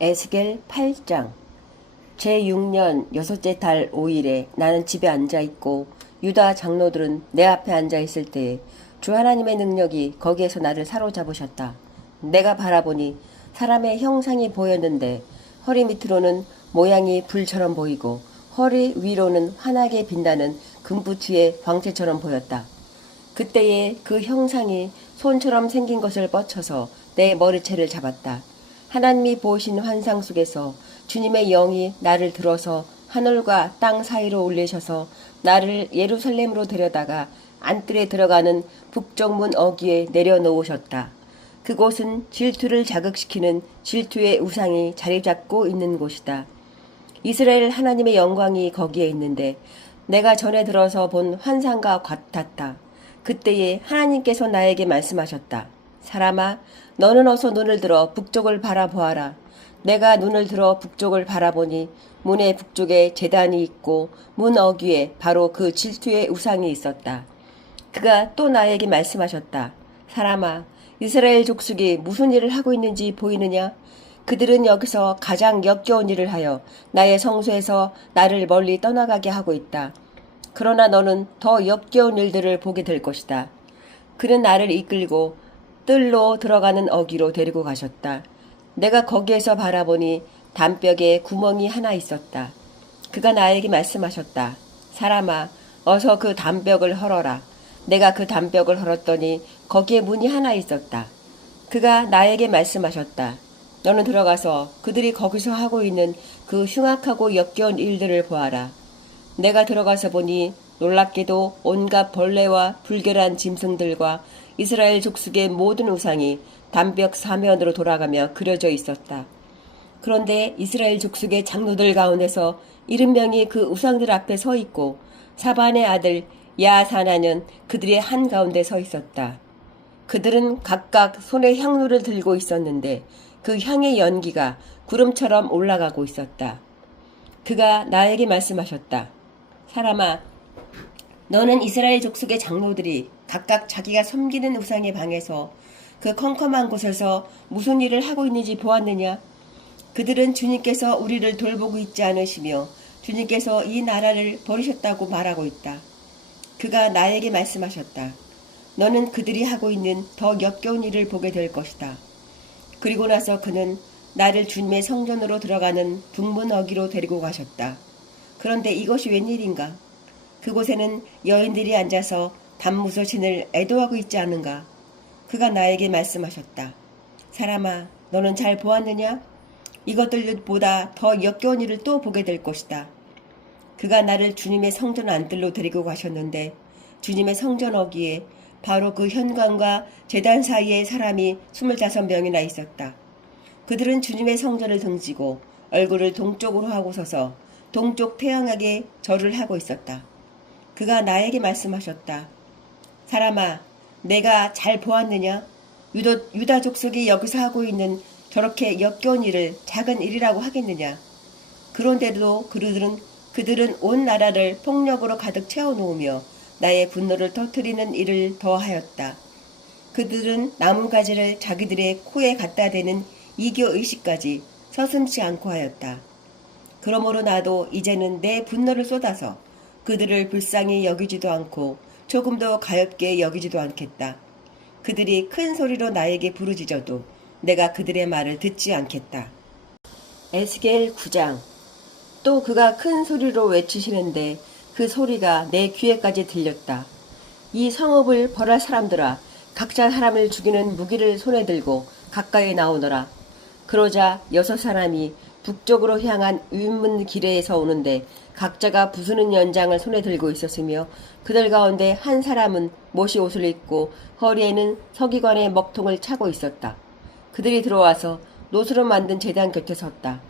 에스겔 8장. 제6년 여섯째 달 5일에 나는 집에 앉아있고 유다 장로들은 내 앞에 앉아있을 때에 주 하나님의 능력이 거기에서 나를 사로잡으셨다. 내가 바라보니 사람의 형상이 보였는데 허리 밑으로는 모양이 불처럼 보이고 허리 위로는 환하게 빛나는 금붙이의 광채처럼 보였다. 그때에 그 형상이 손처럼 생긴 것을 뻗쳐서 내 머리채를 잡았다. 하나님이 보이신 환상 속에서 주님의 영이 나를 들어서 하늘과 땅 사이로 올리셔서 나를 예루살렘으로 데려다가 안뜰에 들어가는 북쪽문 어귀에 내려놓으셨다. 그곳은 질투를 자극시키는 질투의 우상이 자리 잡고 있는 곳이다. 이스라엘 하나님의 영광이 거기에 있는데 내가 전에 들어서 본 환상과 같았다. 그때에 하나님께서 나에게 말씀하셨다. 사람아, 너는 어서 눈을 들어 북쪽을 바라보아라. 내가 눈을 들어 북쪽을 바라보니 문의 북쪽에 제단이 있고 문 어귀에 바로 그 질투의 우상이 있었다. 그가 또 나에게 말씀하셨다. 사람아, 이스라엘 족속이 무슨 일을 하고 있는지 보이느냐? 그들은 여기서 가장 역겨운 일을 하여 나의 성소에서 나를 멀리 떠나가게 하고 있다. 그러나 너는 더 역겨운 일들을 보게 될 것이다. 그는 나를 이끌고 뜰로 들어가는 어귀로 데리고 가셨다. 내가 거기에서 바라보니 담벽에 구멍이 하나 있었다. 그가 나에게 말씀하셨다. 사람아, 어서 그 담벽을 헐어라. 내가 그 담벽을 헐었더니 거기에 문이 하나 있었다. 그가 나에게 말씀하셨다. 너는 들어가서 그들이 거기서 하고 있는 그 흉악하고 역겨운 일들을 보아라. 내가 들어가서 보니 놀랍게도 온갖 벌레와 불결한 짐승들과 이스라엘 족속의 모든 우상이 담벽 사면으로 돌아가며 그려져 있었다. 그런데 이스라엘 족속의 장로들 가운데서 70명이 그 우상들 앞에 서 있고 사반의 아들 야사나는 그들의 한가운데 서 있었다. 그들은 각각 손에 향로를 들고 있었는데 그 향의 연기가 구름처럼 올라가고 있었다. 그가 나에게 말씀하셨다. 사람아, 너는 이스라엘 족속의 장로들이 각각 자기가 섬기는 우상의 방에서 그 컴컴한 곳에서 무슨 일을 하고 있는지 보았느냐? 그들은 주님께서 우리를 돌보고 있지 않으시며 주님께서 이 나라를 버리셨다고 말하고 있다. 그가 나에게 말씀하셨다. 너는 그들이 하고 있는 더 역겨운 일을 보게 될 것이다. 그리고 나서 그는 나를 주님의 성전으로 들어가는 북문 어귀로 데리고 가셨다. 그런데 이것이 웬일인가? 그곳에는 여인들이 앉아서 단무소신을 애도하고 있지 않은가? 그가 나에게 말씀하셨다. 사람아, 너는 잘 보았느냐? 이것들보다 더 역겨운 일을 또 보게 될 것이다. 그가 나를 주님의 성전 안뜰로 데리고 가셨는데 주님의 성전 어귀에 바로 그 현관과 제단 사이에 사람이 25명이나 있었다. 그들은 주님의 성전을 등지고 얼굴을 동쪽으로 하고 서서 동쪽 태양에게 절을 하고 있었다. 그가 나에게 말씀하셨다. 사람아, 내가 잘 보았느냐? 유다 족속이 여기서 하고 있는 저렇게 역겨운 일을 작은 일이라고 하겠느냐? 그런데도 그들은 온 나라를 폭력으로 가득 채워놓으며 나의 분노를 터뜨리는 일을 더하였다. 그들은 나뭇가지를 자기들의 코에 갖다 대는 이교의식까지 서슴지 않고 하였다. 그러므로 나도 이제는 내 분노를 쏟아서 그들을 불쌍히 여기지도 않고 조금도 가엾게 여기지도 않겠다. 그들이 큰 소리로 나에게 부르짖어도 내가 그들의 말을 듣지 않겠다. 에스겔 9장. 또 그가 큰 소리로 외치시는데 그 소리가 내 귀에까지 들렸다. 이 성읍을 벌할 사람들아, 각자 사람을 죽이는 무기를 손에 들고 가까이 나오너라. 그러자 6사람이 북쪽으로 향한 윗문 길에서 오는데 각자가 부수는 연장을 손에 들고 있었으며 그들 가운데 한 사람은 못이 옷을 입고 허리에는 서기관의 먹통을 차고 있었다. 그들이 들어와서 노수로 만든 제단 곁에 섰다.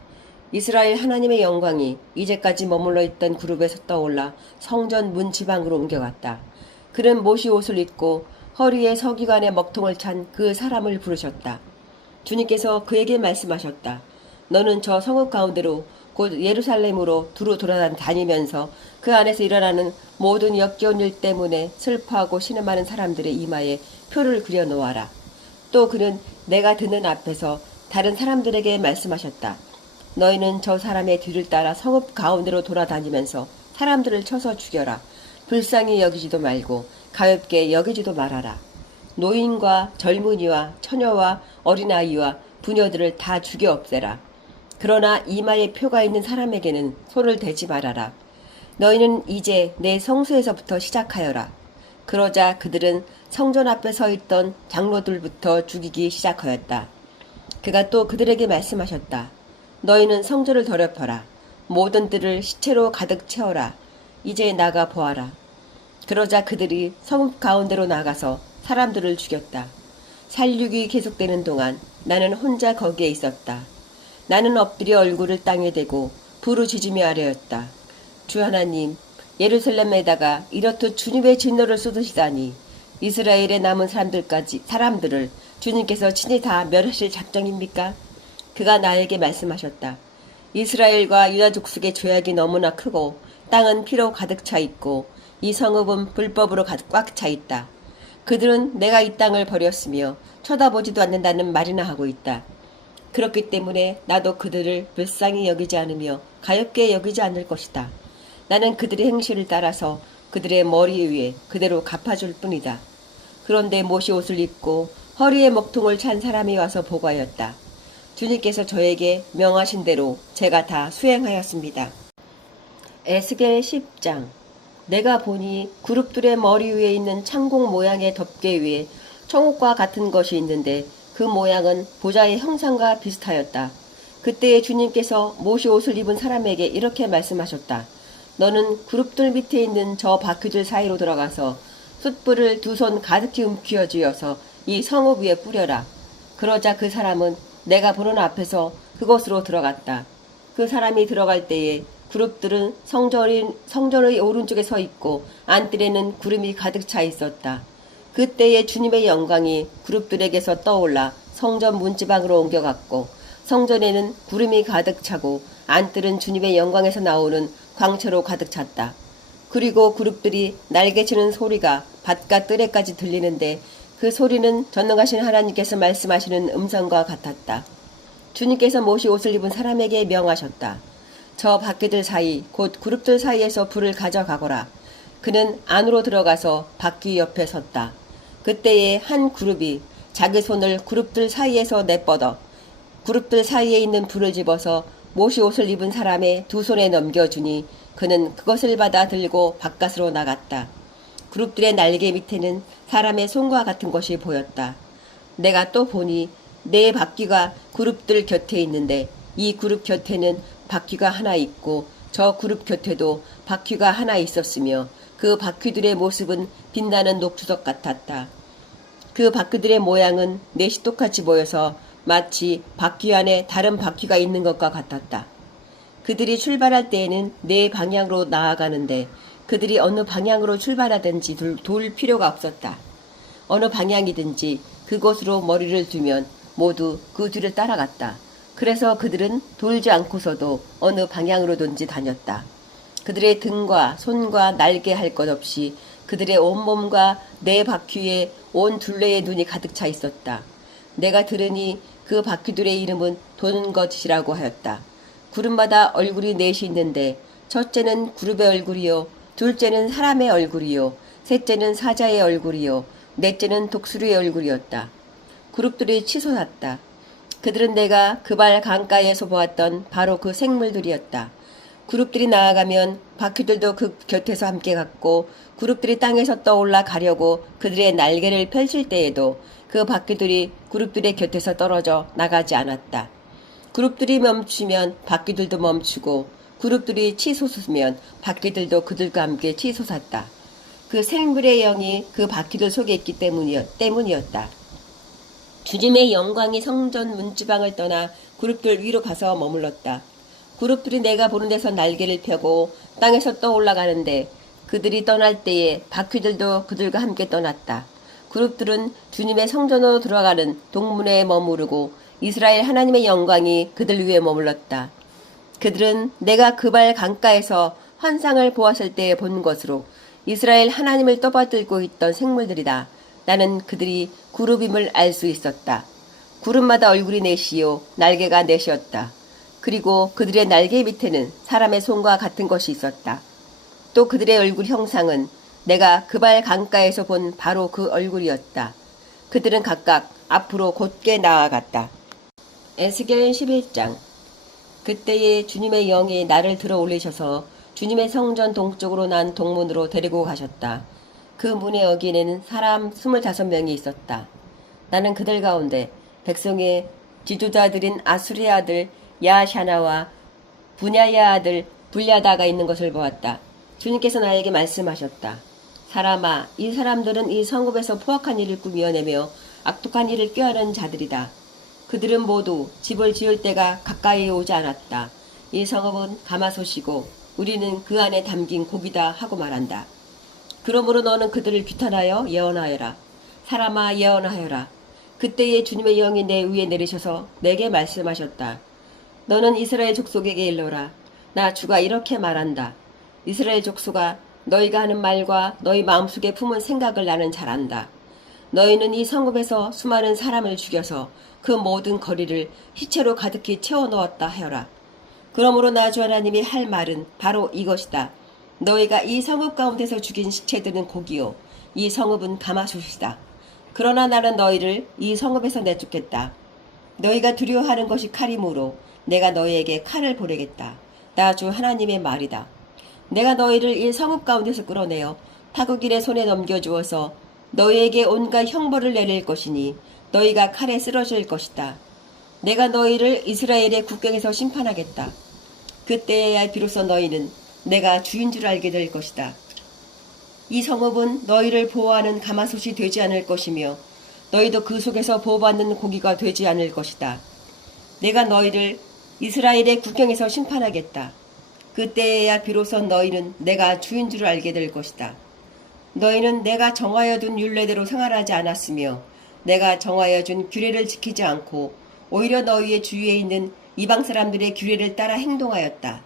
이스라엘 하나님의 영광이 이제까지 머물러 있던 그룹에서 떠올라 성전 문 지방으로 옮겨갔다. 그는 못이 옷을 입고 허리에 서기관의 먹통을 찬 그 사람을 부르셨다. 주님께서 그에게 말씀하셨다. 너는 저 성읍 가운데로 곧 예루살렘으로 두루 돌아다니면서 그 안에서 일어나는 모든 역겨운 일 때문에 슬퍼하고 신음하는 사람들의 이마에 표를 그려 놓아라. 또 그는 내가 드는 앞에서 다른 사람들에게 말씀하셨다. 너희는 저 사람의 뒤를 따라 성읍 가운데로 돌아다니면서 사람들을 쳐서 죽여라. 불쌍히 여기지도 말고 가볍게 여기지도 말아라. 노인과 젊은이와 처녀와 어린아이와 부녀들을 다 죽여 없애라. 그러나 이마에 표가 있는 사람에게는 손을 대지 말아라. 너희는 이제 내 성소에서부터 시작하여라. 그러자 그들은 성전 앞에 서 있던 장로들부터 죽이기 시작하였다. 그가 또 그들에게 말씀하셨다. 너희는 성전을 더럽혀라. 모든 뜰을 시체로 가득 채워라. 이제 나가 보아라. 그러자 그들이 성읍 가운데로 나가서 사람들을 죽였다. 살육이 계속되는 동안 나는 혼자 거기에 있었다. 나는 엎드려 얼굴을 땅에 대고 부르짖으며 아뢰었다. 주 하나님, 예루살렘에다가 이렇듯 주님의 진노를 쏟으시다니 이스라엘에 남은 사람들을 주님께서 친히 다 멸하실 작정입니까? 그가 나에게 말씀하셨다. 이스라엘과 유다 족속의 죄악이 너무나 크고 땅은 피로 가득 차 있고 이 성읍은 불법으로 꽉 차 있다. 그들은 내가 이 땅을 버렸으며 쳐다보지도 않는다는 말이나 하고 있다. 그렇기 때문에 나도 그들을 불쌍히 여기지 않으며 가엾게 여기지 않을 것이다. 나는 그들의 행실을 따라서 그들의 머리 위에 그대로 갚아줄 뿐이다. 그런데 못이 옷을 입고 허리에 먹통을 찬 사람이 와서 보고하였다. 주님께서 저에게 명하신 대로 제가 다 수행하였습니다. 에스겔 10장. 내가 보니 그룹들의 머리 위에 있는 창공 모양의 덮개 위에 청옥과 같은 것이 있는데 그 모양은 보좌의 형상과 비슷하였다. 그때에 주님께서 못이 옷을 입은 사람에게 이렇게 말씀하셨다. 너는 그룹들 밑에 있는 저 바퀴들 사이로 들어가서 숯불을 2손 가득히 움켜쥐어서 이 성읍 위에 뿌려라. 그러자 그 사람은 내가 보는 앞에서 그곳으로 들어갔다. 그 사람이 들어갈 때에 그룹들은 성전의 오른쪽에 서 있고 안뜰에는 구름이 가득 차 있었다. 그때에 주님의 영광이 그룹들에게서 떠올라 성전 문지방으로 옮겨갔고 성전에는 구름이 가득 차고 안뜰은 주님의 영광에서 나오는 광채로 가득 찼다. 그리고 그룹들이 날개치는 소리가 밭과 뜰에까지 들리는데 그 소리는 전능하신 하나님께서 말씀하시는 음성과 같았다. 주님께서 못이 옷을 입은 사람에게 명하셨다. 저 바퀴들 사이 곧 그룹들 사이에서 불을 가져가거라. 그는 안으로 들어가서 바퀴 옆에 섰다. 그때에 한 그룹이 자기 손을 그룹들 사이에서 내뻗어 그룹들 사이에 있는 불을 집어서 못이 옷을 입은 사람의 2손에 넘겨주니 그는 그것을 받아 들고 바깥으로 나갔다. 그룹들의 날개 밑에는 사람의 손과 같은 것이 보였다. 내가 또 보니 4바퀴가 그룹들 곁에 있는데 이 그룹 곁에는 바퀴가 하나 있고 저 그룹 곁에도 바퀴가 하나 있었으며 그 바퀴들의 모습은 빛나는 녹주석 같았다. 그 바퀴들의 모양은 넷이 똑같이 보여서 마치 바퀴 안에 다른 바퀴가 있는 것과 같았다. 그들이 출발할 때에는 4방향으로 나아가는데 그들이 어느 방향으로 출발하든지 돌 필요가 없었다. 어느 방향이든지 그곳으로 머리를 두면 모두 그 뒤를 따라갔다. 그래서 그들은 돌지 않고서도 어느 방향으로든지 다녔다. 그들의 등과 손과 날개 할 것 없이 그들의 온몸과 4바퀴에 온 둘레의 눈이 가득 차 있었다. 내가 들으니 그 바퀴들의 이름은 도는 것이라고 하였다. 그룹마다 얼굴이 4이 있는데 첫째는 그룹의 얼굴이요, 둘째는 사람의 얼굴이요, 셋째는 사자의 얼굴이요, 넷째는 독수리의 얼굴이었다. 그룹들이 치솟았다. 그들은 내가 그발 강가에서 보았던 바로 그 생물들이었다. 그룹들이 나아가면 바퀴들도 그 곁에서 함께 갔고 그룹들이 땅에서 떠올라 가려고 그들의 날개를 펼칠 때에도 그 바퀴들이 그룹들의 곁에서 떨어져 나가지 않았다. 그룹들이 멈추면 바퀴들도 멈추고 그룹들이 치솟으면 바퀴들도 그들과 함께 치솟았다. 그 생물의 영이 그 바퀴들 속에 있기 때문이었다. 주님의 영광이 성전 문지방을 떠나 그룹들 위로 가서 머물렀다. 그룹들이 내가 보는 데서 날개를 펴고 땅에서 떠올라가는데 그들이 떠날 때에 바퀴들도 그들과 함께 떠났다. 그룹들은 주님의 성전으로 들어가는 동문에 머무르고 이스라엘 하나님의 영광이 그들 위에 머물렀다. 그들은 내가 그발 강가에서 환상을 보았을 때에 본 것으로 이스라엘 하나님을 떠받들고 있던 생물들이다. 나는 그들이 그룹임을 알 수 있었다. 구름마다 얼굴이 넷이요 날개가 넷이었다. 그리고 그들의 날개 밑에는 사람의 손과 같은 것이 있었다. 또 그들의 얼굴 형상은 내가 그발 강가에서 본 바로 그 얼굴이었다. 그들은 각각 앞으로 곧게 나아갔다. 에스겔 11장. 그때에 주님의 영이 나를 들어 올리셔서 주님의 성전 동쪽으로 난 동문으로 데리고 가셨다. 그 문의 여기에는 사람 25명이 있었다. 나는 그들 가운데 백성의 지도자들인 아수리의 아들 야샤나와 분야의 아들 불야다가 있는 것을 보았다. 주님께서 나에게 말씀하셨다. 사람아, 이 사람들은 이 성읍에서 포악한 일을 꾸며내며 악독한 일을 꾀하는 자들이다. 그들은 모두 집을 지을 때가 가까이 오지 않았다. 이 성읍은 가마솥이고 우리는 그 안에 담긴 고기다 하고 말한다. 그러므로 너는 그들을 규탄하여 예언하여라. 사람아, 예언하여라. 그때에 주님의 영이 내 위에 내리셔서 내게 말씀하셨다. 너는 이스라엘 족속에게 일러라. 나 주가 이렇게 말한다. 이스라엘 족속아, 너희가 하는 말과 너희 마음속에 품은 생각을 나는 잘 안다. 너희는 이 성읍에서 수많은 사람을 죽여서 그 모든 거리를 시체로 가득히 채워 넣었다 하여라. 그러므로 나 주 하나님이 할 말은 바로 이것이다. 너희가 이 성읍 가운데서 죽인 시체들은 고기요, 이 성읍은 가마솥이다. 그러나 나는 너희를 이 성읍에서 내쫓겠다. 너희가 두려워하는 것이 칼이므로 내가 너희에게 칼을 보내겠다. 나 주 하나님의 말이다. 내가 너희를 이 성읍 가운데서 끌어내어 타국인의 손에 넘겨주어서 너희에게 온갖 형벌을 내릴 것이니 너희가 칼에 쓰러질 것이다. 내가 너희를 이스라엘의 국경에서 심판하겠다. 그때야 비로소 너희는 내가 주인 줄 알게 될 것이다. 이 성읍은 너희를 보호하는 가마솥이 되지 않을 것이며 너희도 그 속에서 보호받는 고기가 되지 않을 것이다. 내가 너희를 이스라엘의 국경에서 심판하겠다. 그때야 비로소 너희는 내가 주인 줄 알게 될 것이다. 너희는 내가 정하여 둔 율례대로 생활하지 않았으며 내가 정하여 준 규례를 지키지 않고 오히려 너희의 주위에 있는 이방 사람들의 규례를 따라 행동하였다.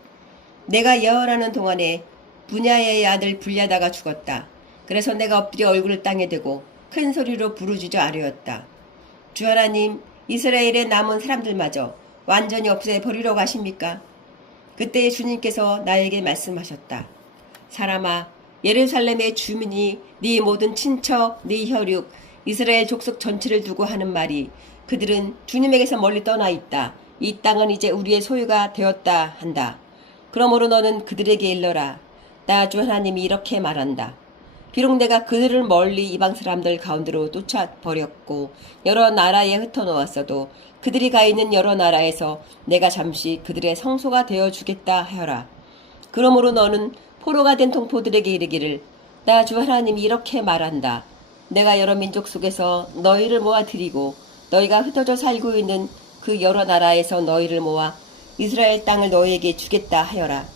내가 예언하는 동안에 분야의 아들 불야다가 죽었다. 그래서 내가 엎드려 얼굴을 땅에 대고 큰 소리로 부르짖어 아뢰었다. 주 하나님, 이스라엘의 남은 사람들마저 완전히 없애버리러 가십니까? 그때 주님께서 나에게 말씀하셨다. 사람아, 예루살렘의 주민이 네 모든 친척, 네 혈육, 이스라엘 족속 전체를 두고 하는 말이 그들은 주님에게서 멀리 떠나 있다. 이 땅은 이제 우리의 소유가 되었다 한다. 그러므로 너는 그들에게 일러라. 나 주 하나님이 이렇게 말한다. 비록 내가 그들을 멀리 이방 사람들 가운데로 쫓아버렸고 여러 나라에 흩어놓았어도 그들이 가 있는 여러 나라에서 내가 잠시 그들의 성소가 되어주겠다 하여라. 그러므로 너는 포로가 된 동포들에게 이르기를 나 주 하나님이 이렇게 말한다. 내가 여러 민족 속에서 너희를 모아 드리고 너희가 흩어져 살고 있는 그 여러 나라에서 너희를 모아 이스라엘 땅을 너희에게 주겠다 하여라.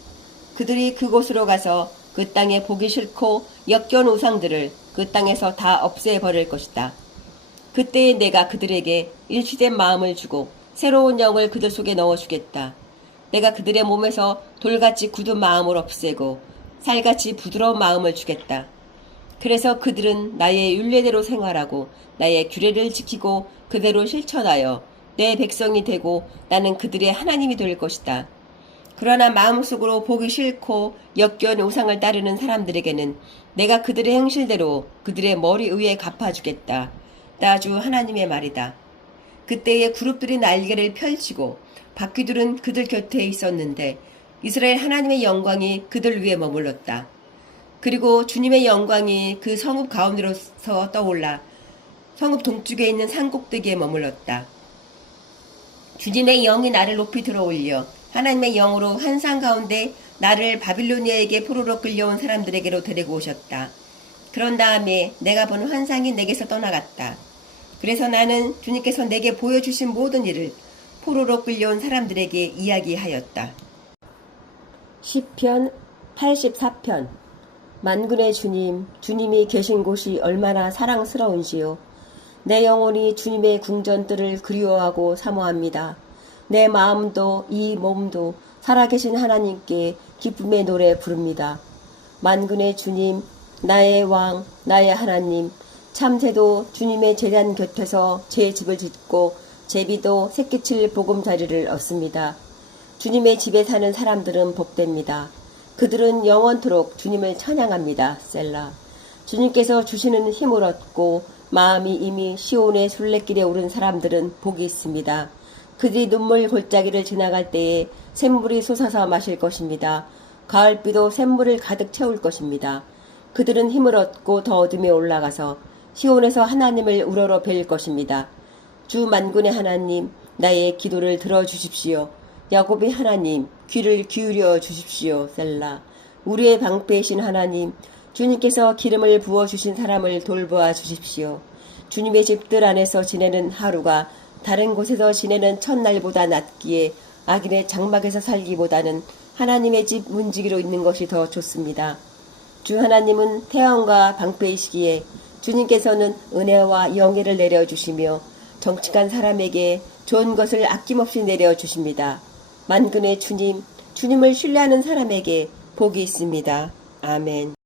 그들이 그곳으로 가서 그 땅에 보기 싫고 역겨운 우상들을 그 땅에서 다 없애버릴 것이다. 그때에 내가 그들에게 일치된 마음을 주고 새로운 영을 그들 속에 넣어주겠다. 내가 그들의 몸에서 돌같이 굳은 마음을 없애고 살같이 부드러운 마음을 주겠다. 그래서 그들은 나의 율례대로 생활하고 나의 규례를 지키고 그대로 실천하여 내 백성이 되고 나는 그들의 하나님이 될 것이다. 그러나 마음속으로 보기 싫고 역겨운 우상을 따르는 사람들에게는 내가 그들의 행실대로 그들의 머리 위에 갚아주겠다. 나 주 하나님의 말이다. 그때에 그룹들이 날개를 펼치고 바퀴들은 그들 곁에 있었는데 이스라엘 하나님의 영광이 그들 위에 머물렀다. 그리고 주님의 영광이 그 성읍 가운데로서 떠올라 성읍 동쪽에 있는 산꼭대기에 머물렀다. 주님의 영이 나를 높이 들어올려 하나님의 영으로 환상 가운데 나를 바빌로니아에게 포로로 끌려온 사람들에게로 데리고 오셨다. 그런 다음에 내가 본 환상이 내게서 떠나갔다. 그래서 나는 주님께서 내게 보여주신 모든 일을 포로로 끌려온 사람들에게 이야기하였다. 시편 84편. 만군의 주님, 주님이 계신 곳이 얼마나 사랑스러운지요. 내 영혼이 주님의 궁전들을 그리워하고 사모합니다. 내 마음도 이 몸도 살아계신 하나님께 기쁨의 노래 부릅니다. 만군의 주님, 나의 왕, 나의 하나님, 참새도 주님의 제단 곁에서 제 집을 짓고 제비도 새끼칠 보금자리를 얻습니다. 주님의 집에 사는 사람들은 복됩니다. 그들은 영원토록 주님을 찬양합니다. 셀라. 주님께서 주시는 힘을 얻고 마음이 이미 시온의 순례길에 오른 사람들은 복이 있습니다. 그들이 눈물 골짜기를 지나갈 때에 샘물이 솟아서 마실 것입니다. 가을비도 샘물을 가득 채울 것입니다. 그들은 힘을 얻고 더 어둠에 올라가서 시온에서 하나님을 우러러 뵐 것입니다. 주 만군의 하나님, 나의 기도를 들어주십시오. 야곱의 하나님, 귀를 기울여 주십시오. 셀라. 우리의 방패이신 하나님, 주님께서 기름을 부어주신 사람을 돌보아 주십시오. 주님의 집들 안에서 지내는 하루가 다른 곳에서 지내는 첫날보다 낫기에 악인의 장막에서 살기보다는 하나님의 집 문지기로 있는 것이 더 좋습니다. 주 하나님은 태양과 방패이시기에 주님께서는 은혜와 영예를 내려주시며 정직한 사람에게 좋은 것을 아낌없이 내려주십니다. 만군의 주님, 주님을 신뢰하는 사람에게 복이 있습니다. 아멘.